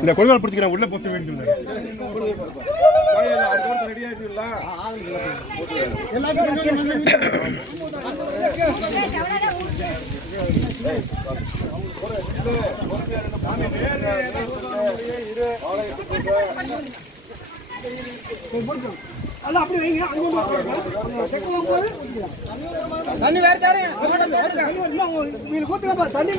இந்த கொள்கால் பிடிச்சிக்கிறேன் உள்ள போச்சு வேண்டும் அப்படி வைங்க தண்ணி வேற தாரு கூத்துக்கப்பா தண்ணி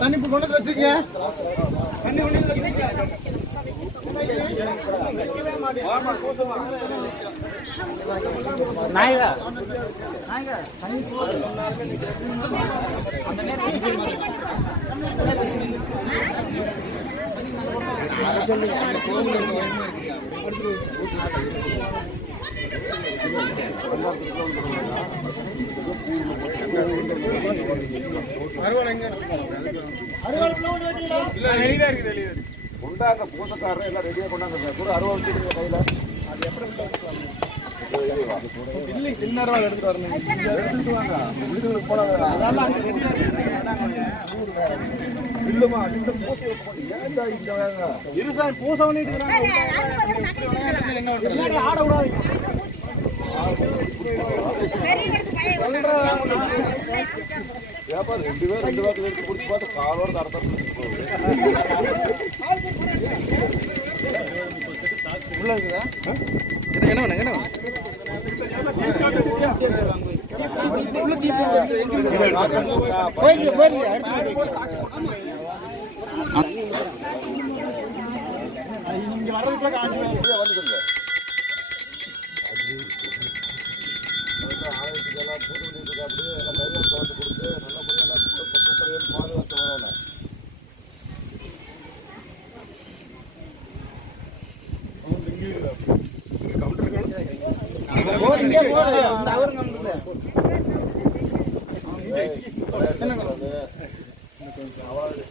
தண்ணி கொண்டு வச்சுக்க தண்ணி நாயகா கொண்டாங்க பூசக்காரர் எல்லாம் ரெடியா கொண்டாங்க கூட அறுபது கையில அது எப்படி இல்லை இன்னொரு எடுத்துட்டு வரணும் எடுத்துட்டு வாங்க வீடுகளுக்கு போனாங்க இல்லமா இந்த பூசை ஏன்டா இங்க வாங்க இருசாமி பூசை பண்ணிட்டு ஆட விடாது வியாபாரம் 2 பேர் 2 வாரத்துக்கு எடுத்து குடிச்சு பார்த்து காலோட அர்த்தம் உள்ள இருக்குதா என்ன வேணும் என்ன இங்க வர்றதுக்குள்ள காஞ்சி வந்துருங்க அவரு